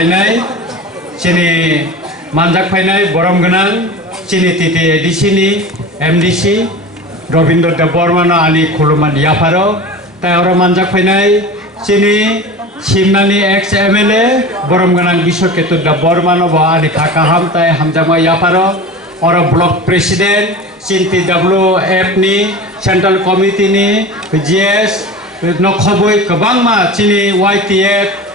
Sini manjak fainai borom genang sini titi edisi MDC Robindra Debormana ani khuluman yaparo tai ora manjak fainai sini Simnani ex MLA borom genang Bishoketu Debormana ba ani kakaham tai hamjama yaparo ora block president Sinti WF ni Central Committee ni GS Nokhoboi kebangma sini YTF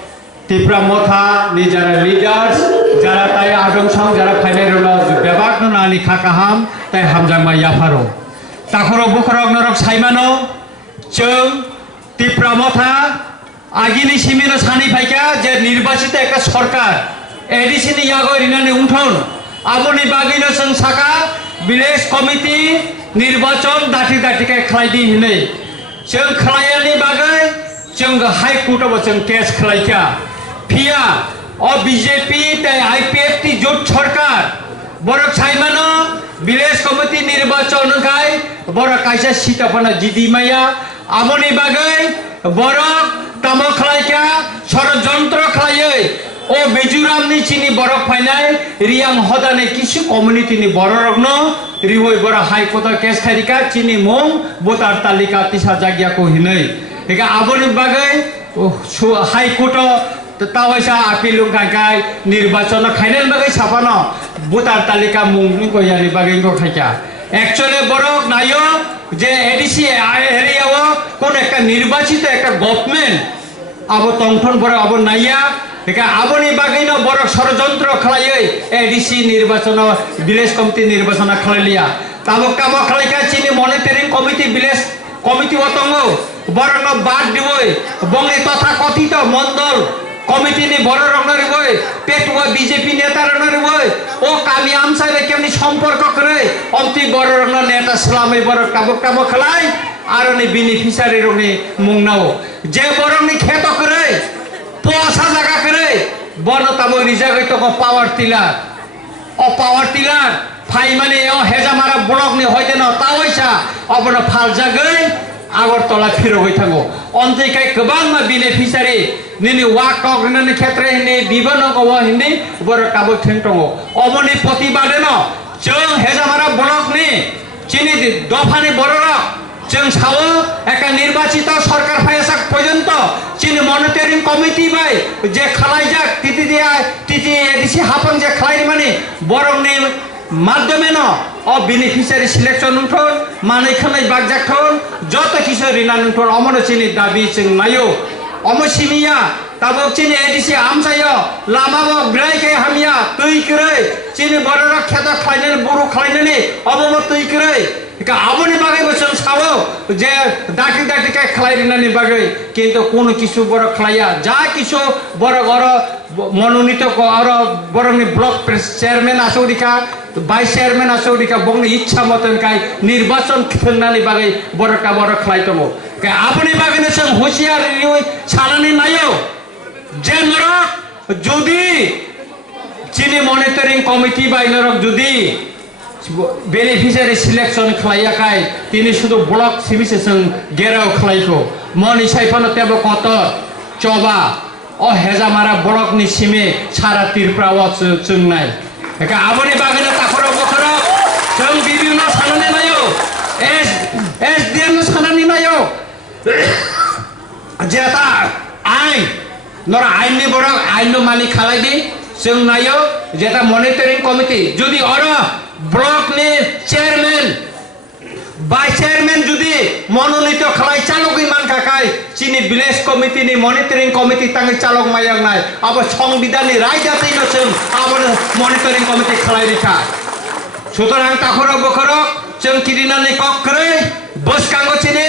Tipra Motha ni jara leaders jara tai adong sang jara final rono bebak no nani kakaham tai hamjang ma yaparo takhoro bukhorok norok saimano chung Tipra Motha agini simino sani phaika je nirbachit ekta sarkar ADC ni yago rinani unthon aboni bagino sang saka village committee nirbachon dati dati kai khlaidi hinai chung khlayani bagai chung high court of chung case khlaika Pia or BJP tai IPFT jot sarkar borok saimano village committee nirbachon kai borok kaisa sitapana jidimaya amoni bagai borok tamo khlaika ষড়যন্ত্র khlaiei o bejuram ni chini borok phainai riang hodane kisu community ni bororogno riwoi bora high court case kharika chini mong votar talika tisa jagya ko hinai ega aboni bagai high court Tawaisa apilung kakai nirbachon final bagai sapano votar talika mungni ko yani bagai ko khaika actually borok nayo je ADC area o kon ekta nirbachit ekta government abo tongthon borok abo naiya eka aboni bagai no borok ষড়যন্ত্র khlaiei ADC nirbachon village committee nirbachon khlailia tabok kamo khlaika chini monitoring committee village committee otongo borok no bad diwoi bongi totha কথিত Mondal Committee ni boro rongari boy petua BJP neta rongari boy o kami amsai le kemni সম্পর্ক করে অন্তি বড় রং নেতা ইসলামে বড় কাবক কাবক খেলাই আর নি beneficiary রঙে মুংনাও যে বড় নি খেত করে পয়সা জায়গা করে বড় তাবো রিজার্ভ তো পাওয়ার টিলার ও পাওয়ার টিলার ফাই মানে ও হেজা মারা ব্লক নি হইতে না তাওইসা অবন ফাল জায়গায় আগরতলা ফিরে হই থাকো অন্তিকাই গোবাং মা বেনিফিশিয়ারি নিনি ওয়াক কগনানি ক্ষেত্রে হিনি বিবন কব হিনি বড় কাবো ঠেংটঙ্গো অবনি প্রতিবাদে ন চং হেজামারা ব্লক নি চিনি দফানি বড়রা চং সাও একটা নির্বাচিত সরকার ফায়াসাক পর্যন্ত চিনি মনিটরিং কমিটি বাই যে খালাই যাক তিতি এডিসি হাপন যে খালাই মানে বরং নি মাধ্যমে ন ও বেনিফিশিয়ারি সিলেকশন উঠন মানে খানাই বাগজাকঠন যত কিছু রিনান উঠন অমন চিনি দাবি চিং নাইও অমসিমিয়া তাবক চিনি এডিসি আমসায় লামাবো গ্রাইকে হামিয়া তুই করে চিনি বড়রা খেতা খাইলেন বড় খাইলেন অবম তুই করে আবনি বাগাই বসন সাবো যে দাটি দাটি কে খালাই রিনানি বাগাই কিন্তু কোন কিছু বড় খাইয়া যা কিছু বড় বড় মনোনীত আর বড় ব্লক চেয়ারম্যান আসৌরিকা ভাইস চেয়ারম্যান আসৌরিকা বংনি ইচ্ছা মতন কাই নির্বাচন খেলনানি বাগাই বড়টা বড় খাইতম আপনি বাগানে সব হুঁশিয়ার ছাড়ানি নাইও যে নরক যদি চিনি মনিটরিং কমিটি বা নরক যদি বেনিফিশিয়ারি সিলেকশন খাইয়া খাই তিনি শুধু ব্লক সিমিসেশন গেরাও খাইকো মনি সাইফানো তেব কত চবা ও হেজামারা ব্লক নি সিমে সারা ত্রিপুরা ও চুংনাই একা আবনি বাগানে তাখরো বখরো চং বিভিন্ন সানানি নাইও SDM সানানি নাইও যেটা আইন নরা আইন নি বড় আইন মানি খালাই দি চং নাইও যেটা মনিটরিং কমিটি যদি অর ব্লক নি চেয়ারম্যান ভাইস চেয়ারম্যান যদি মনোনীত খালাই চালক ইমান কাকাই চিনি ভিলেজ কমিটি নি মনিটরিং কমিটি তাঙ্গে চালক মায়াং নাই আবার সংবিধান নি রায় দাতেই নছেন আবার মনিটরিং কমিটি খালাই রেখা সুতরাং তাখরক বখরক চং কিরিনানি কক করে বসকাঙ্গ চিনি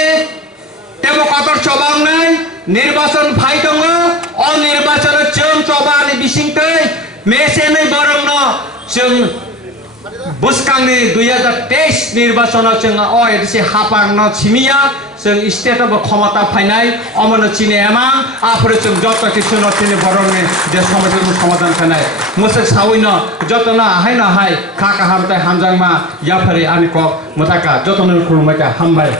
তেমন কত চবাং নাই নির্বাচন ফাইটঙ্গ অনির্বাচন চং চবানি বিসিংতৈ মেসে নাই বরং ন চং বুসকাংনি 2023 নির্বাচন চং ও এডিসি হাপাং ন ছিমিয়া চং স্টেট অফ ক্ষমতা ফাইনাই অমন চিনি এমাং আপরে চং যত কিছু ন চিনি বরংনি যে সমস্যার সমাধান ফাইনাই মুসে সাউই ন যত না হাই কাকা হামতাই হামজাংমা ইয়াফারি আমি কক মথাকা যত ন খুলমাইকা হামবাই